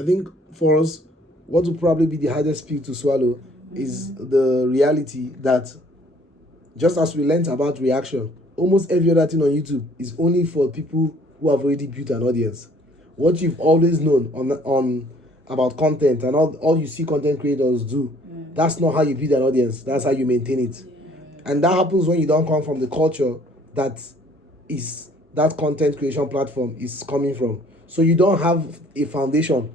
I think for us, what will probably be the hardest pill to swallow is the reality that just as we learned about reaction, almost every other thing on YouTube is only for people who have already built an audience. What you've always known on about content and all you see content creators do, that's not how you build an audience. That's how you maintain it. And that happens when you don't come from the culture that is that content creation platform is coming from. So you don't have a foundation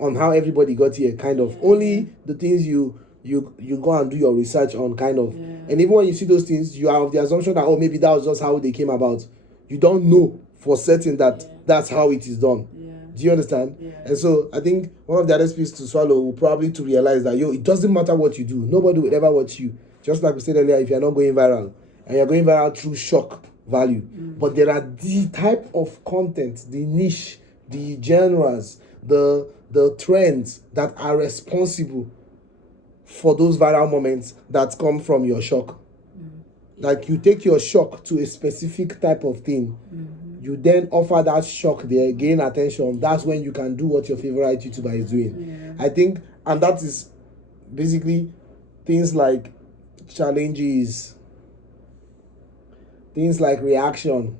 on how everybody got here, kind of. Only the things you go and do your research on, kind of. And even when you see those things, you have the assumption that, oh, maybe that was just how they came about. You don't know for certain that that's how it is done. Do you understand? And so I think one of the other pieces to swallow will probably to realize that, it doesn't matter what you do. Nobody will ever watch you. Just like we said earlier, if you're not going viral, and you're going viral through shock value. But there are the type of content, the niche, the genres, the trends that are responsible for those viral moments that come from your shock. Like you take your shock to a specific type of thing, you then offer that shock there, gain attention. That's when you can do what your favorite YouTuber is doing. I think, and that is basically things like challenges, things like reaction,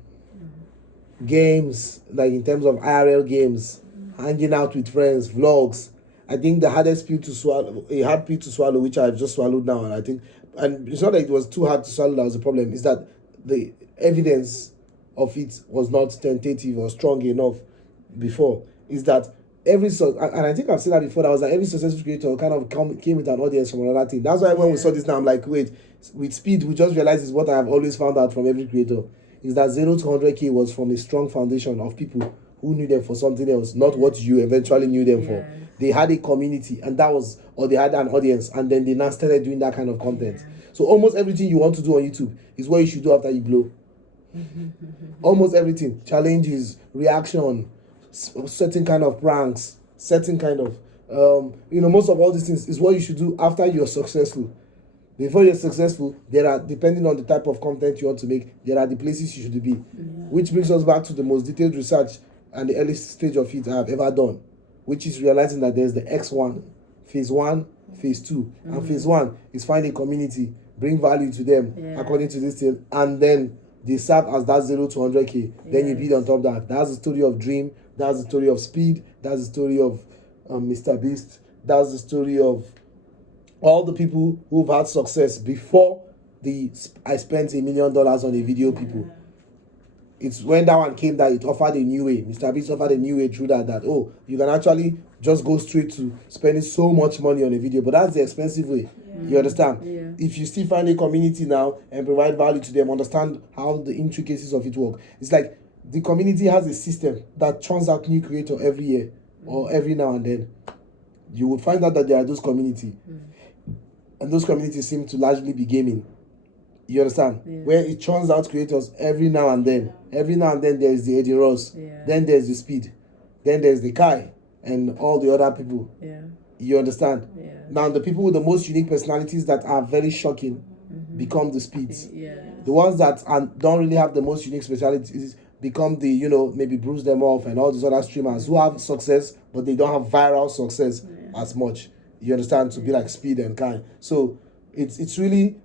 games, like in terms of IRL games, hanging out with friends, vlogs. I think the hardest pill to swallow, a hard pill to swallow, which I've just swallowed now, and I think, and it's not that it was too hard to swallow, that was the problem, is that the evidence of it was not tentative or strong enough before. Is that and I think I've said that before, that was that every successful creator kind of came with an audience from another thing. That's why when we saw this now, I'm like, wait, with speed, we just realized is what I have always found out from every creator, is that 0 to 100K was from a strong foundation of people who knew them for something else, not what you eventually knew them for. They had a community, and that was, or they had an audience, and then they now started doing that kind of content. So almost everything you want to do on YouTube is what you should do after you blow. Almost everything, challenges, reaction, certain kind of pranks, certain kind of, most of all these things is what you should do after you're successful. Before you're successful, there are, depending on the type of content you want to make, there are the places you should be. Which brings us back to the most detailed research and the early stage of it I have ever done, which is realizing that there's the X1, phase 1, phase 2. And phase 1 is find a community, bring value to them according to this thing, and then they serve as that 0 to 100K. Then you build on top of that. That's the story of Dream. That's the story of Speed. That's the story of Mr. Beast. That's the story of all the people who've had success before I spent $1 million on a video, people. It's when that one came that it offered a new way. Mr. Beast offered a new way through that you can actually just go straight to spending so much money on a video. But that's the expensive way. You understand? If you still find a community now and provide value to them, understand how the intricacies of it work. It's like the community has a system that churns out new creator every year or every now and then. You will find out that there are those communities. And those communities seem to largely be gaming. You understand? Where it churns out creators every now and then. Every now and then there is the Eddie Ross. Then there's the Speed. Then there's the Kai and all the other people. You understand? Now the people with the most unique personalities that are very shocking become the Speeds. The ones that don't really have the most unique specialities become the, maybe Bruce them off and all these other streamers who have success, but they don't have viral success as much. You understand? To be like Speed and Kai. So it's really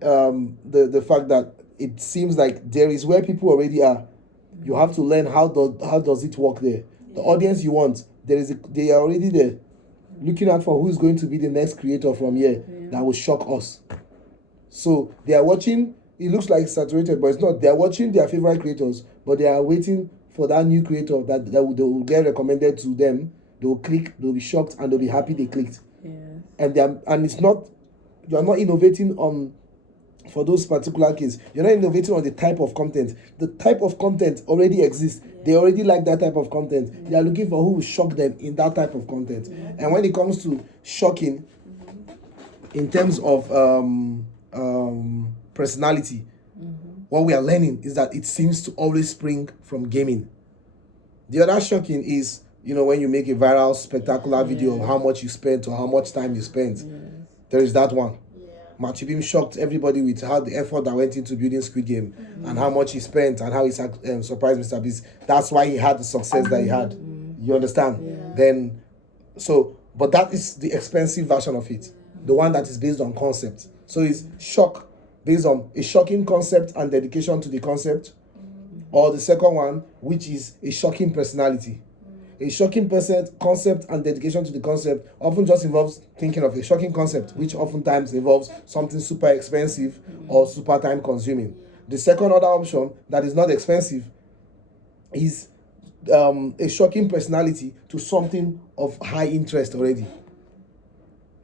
the fact that it seems like there is where people already are. You have to learn how does it work there. The audience you want, they are already there, looking out for who is going to be the next creator from here that will shock us. So they are watching. It looks like it's saturated, but it's not. They are watching their favorite creators, but they are waiting for that new creator that they will get recommended to them. They will click, they'll be shocked, and they'll be happy they clicked. And it's not, you're not innovating on, for those particular cases, you're not innovating on the type of content. The type of content already exists. They already like that type of content. They are looking for who will shock them in that type of content. And when it comes to shocking, in terms of personality, what we are learning is that it seems to always spring from gaming. The other shocking is, when you make a viral, spectacular video of how much you spent or how much time you spent. There is that one. Matthew Beam shocked everybody with how the effort that went into building Squid Game and how much he spent and how he surprised Mr. Beast. That's why he had the success that he had. You understand? Then So, but that is the expensive version of it, the one that is based on concept. So it's shock, based on a shocking concept and dedication to the concept, or the second one, which is a shocking personality. A shocking concept and dedication to the concept often just involves thinking of a shocking concept, which oftentimes involves something super expensive or super time consuming. The second other option that is not expensive is a shocking personality to something of high interest already.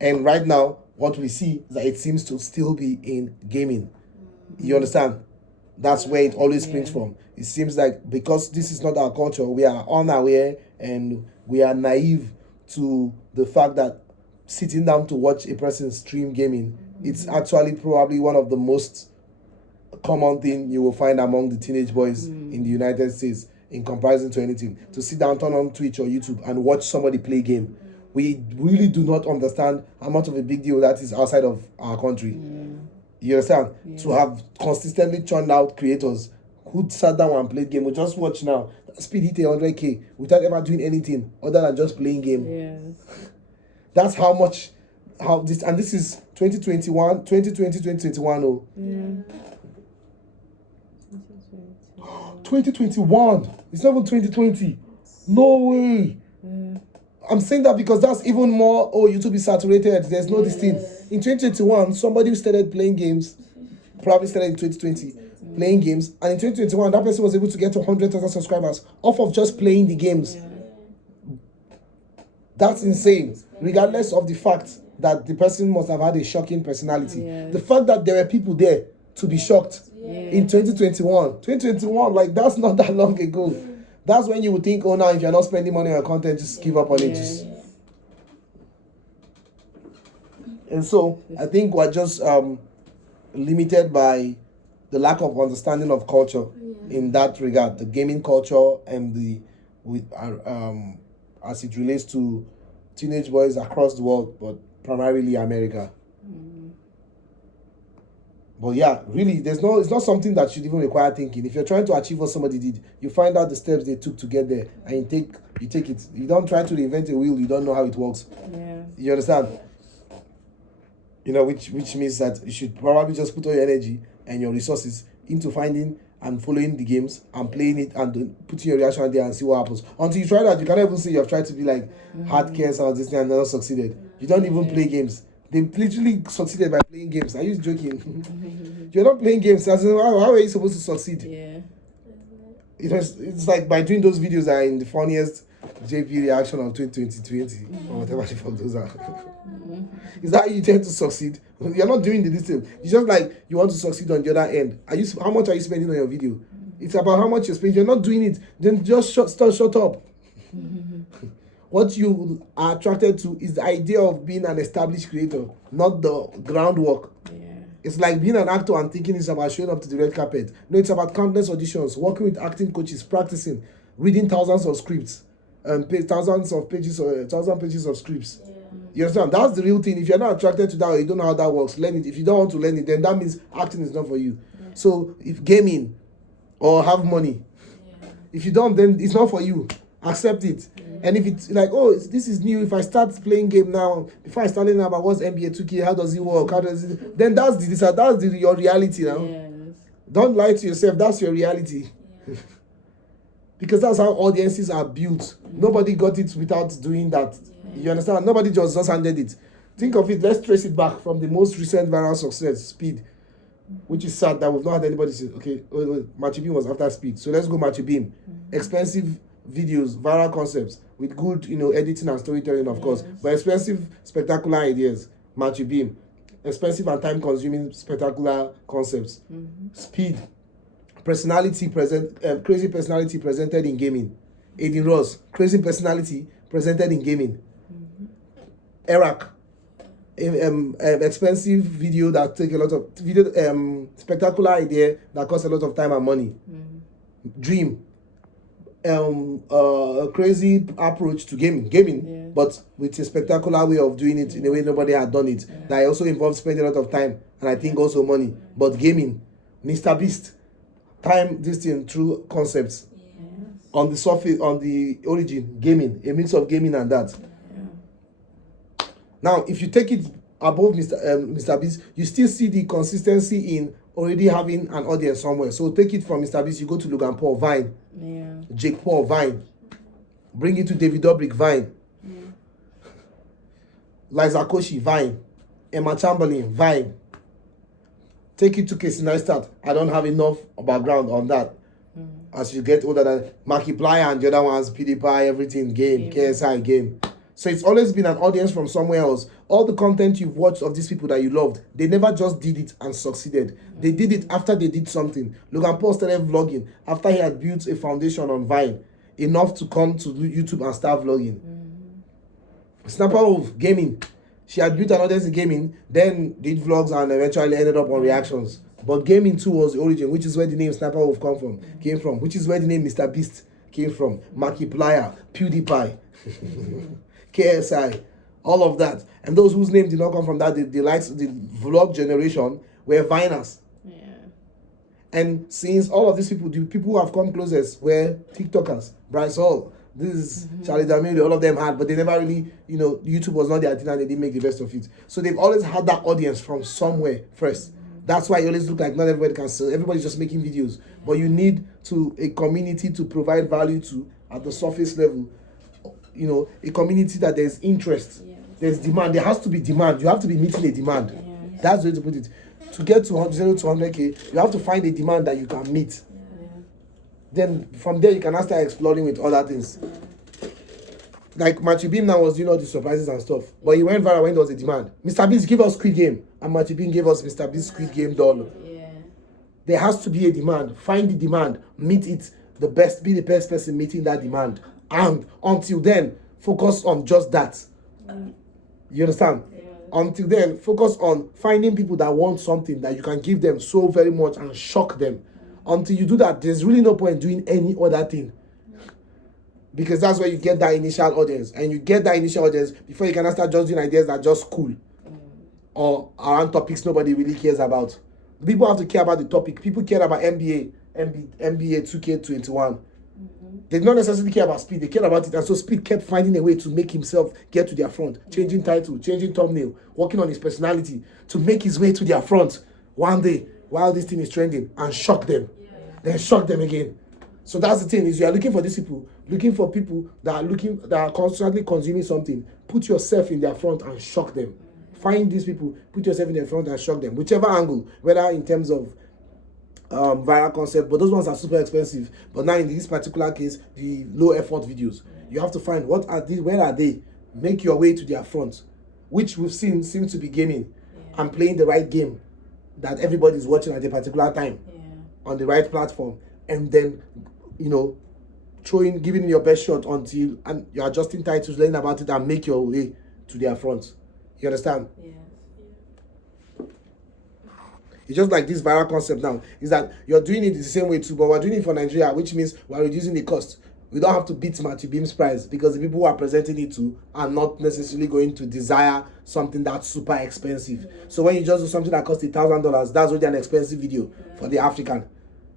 And right now, what we see is that it seems to still be in gaming. You understand? That's where it always springs from. It seems like because this is not our culture, we are unaware and we are naive to the fact that sitting down to watch a person stream gaming, it's actually probably one of the most common thing you will find among the teenage boys in the United States in comparison to anything. To sit down, turn on Twitch or YouTube and watch somebody play game. We really do not understand how much of a big deal that is outside of our country. You understand? To have consistently churned out creators who sat down and played game. We just watch now. Speed hit 100k without ever doing anything other than just playing game. Yes. That's how much, how this, and this is 2021, 2020, 2021. Oh. Yeah. 2021. It's not even 2020. No way. I'm saying that because that's even more, YouTube is saturated. There's no this thing. In 2021, somebody who started playing games, probably started in 2020, playing games. And in 2021, that person was able to get to 100,000 subscribers off of just playing the games. That's insane. Regardless of the fact that the person must have had a shocking personality. The fact that there were people there to be shocked in 2021. 2021, like that's not that long ago. That's when you would think, oh, now if you're not spending money on your content, just give up on it. And so I think we're just limited by the lack of understanding of culture in that regard, the gaming culture and as it relates to teenage boys across the world, but primarily America. But yeah, really, it's not something that should even require thinking. If you're trying to achieve what somebody did, you find out the steps they took to get there, and you take it. You don't try to reinvent a wheel. You don't know how it works. You understand? Which means that you should probably just put all your energy and your resources into finding and following the games and playing it and putting your reaction there and see what happens. Until you try that, you can't even say you have tried to be like hardcore or this thing and not succeeded. You don't even play games. They literally succeeded by playing games. Are you joking? You're not playing games. How are you supposed to succeed? It's like by doing those videos that are in the funniest JP reaction of 2020 or whatever the fuck those are. Is that how you tend to succeed? You're not doing this thing. It's just like you want to succeed on the other end. How much are you spending on your video? It's about how much you're spending. You're not doing it. Then just shut up. What you are attracted to is the idea of being an established creator, not the groundwork. It's like being an actor and thinking it's about showing up to the red carpet. No, it's about countless auditions, working with acting coaches, practicing, reading thousands of scripts, thousand pages of scripts. You understand? That's the real thing. If you're not attracted to that or you don't know how that works, learn it. If you don't want to learn it, then that means acting is not for you. So if gaming or have money, if you don't, then it's not for you. Accept it. And if it's like, this is new, if I start playing game now, before I start learning about what's NBA 2K, how does it work, then that's your reality now. Don't lie to yourself. That's your reality. Because that's how audiences are built. Nobody got it without doing that. You understand? Nobody just handed it. Think of it. Let's trace it back from the most recent viral success, Speed, which is sad that we've not had anybody say, okay, Machi Beam was after Speed. So let's go Machi Beam. Expensive videos, viral concepts with good, editing and storytelling, of course, but expensive, spectacular ideas. Machi Beam. Expensive and time-consuming, spectacular concepts. Speed. Crazy personality presented in gaming. Aiden Ross, crazy personality presented in gaming. Eric, expensive video that take a lot of spectacular idea that costs a lot of time and money. Dream, a crazy approach to gaming, but with a spectacular way of doing it in a way nobody had done it. That also involves spending a lot of time and I think also money. But gaming, Mr. Beast, time this thing through concepts. On the surface, on the origin, gaming, a mix of gaming and that. Now, if you take it above Mr. Beast, you still see the consistency in already having an audience somewhere. So take it from Mr. Beast, you go to Logan Paul, Vine. Yeah. Jake Paul, Vine. Bring it to David Dobrik, Vine. Yeah. Liza Koshy, Vine. Emma Chamberlain, Vine. Take it to Casey Neistat. I don't have enough background on that. As you get older, than Markiplier and the other ones, PewDiePie, everything, game, KSI, game. So it's always been an audience from somewhere else. All the content you've watched of these people that you loved, they never just did it and succeeded. They did it after they did something. Logan Paul started vlogging after he had built a foundation on Vine, enough to come to YouTube and start vlogging. Snapper of gaming. She had built an audience in gaming, then did vlogs and eventually ended up on reactions. But gaming too was the origin, which is where the name Snapper Wolf came from, which is where the name Mr. Beast came from. Markiplier, PewDiePie, KSI, all of that. And those whose name did not come from that, the likes the vlog generation were Viners. Yeah. And since all of these people, the people who have come closest were TikTokers. Bryce Hall, this is Charlie D'Amelio, all of them had, but they never really, YouTube was not their thing and they didn't make the best of it. So they've always had that audience from somewhere first. That's why it always look like not everybody can sell. Everybody's just making videos. But you need a community to provide value to at the surface level. A community that there's interest. Yeah. There's demand. There has to be demand. You have to be meeting a demand. Yeah. That's the way to put it. To get to 0 to 100K, you have to find a demand that you can meet. Yeah. Then from there, you can now start exploring with other things. Like Matthew Beam now was doing all the surprises and stuff. But he went viral when there was a demand. Mr. Beast gave us Squid Game. And Matthew Beam gave us Mr. Beast Squid Game doll. Yeah. There has to be a demand. Find the demand. Meet it. Be the best person meeting that demand. And until then, focus on just that. You understand? Yeah. Until then, focus on finding people that want something that you can give them so very much and shock them. Until you do that, there's really no point doing any other thing. Because that's where you get that initial audience. And you get that initial audience before you can start just doing ideas that are just cool. Or around topics nobody really cares about. People have to care about the topic. People care about NBA 2K21. They don't necessarily care about Speed. They care about it. And so Speed kept finding a way to make himself get to their front. Changing title, changing thumbnail, working on his personality to make his way to their front one day while this thing is trending and shock them. Then shock them again. So that's the thing, is you are looking for these people, looking for people that are constantly consuming something. Put yourself in their front and shock them. Find these people, put yourself in their front and shock them. Whichever angle, whether in terms of viral concept, but those ones are super expensive. But now in this particular case, the low effort videos, you have to find where are they? Make your way to their front, which we've seen seems to be gaming and playing the right game that everybody's watching at a particular time on the right platform, and then giving it your best shot until and you're adjusting titles, learning about it, and make your way to their front. You understand? Yeah. It's just like this viral concept now, is that you're doing it the same way too, but we're doing it for Nigeria, which means we're reducing the cost. We don't have to beat Matthew Beam's price because the people who are presenting it to are not necessarily going to desire something that's super expensive. So when you just do something that costs $1,000, that's already an expensive video for the African.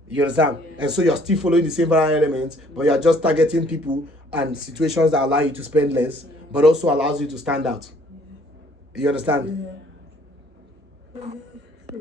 You understand? And so you're still following the same viral elements, but you're just targeting people and situations that allow you to spend less, but also allows you to stand out. You understand? Yeah.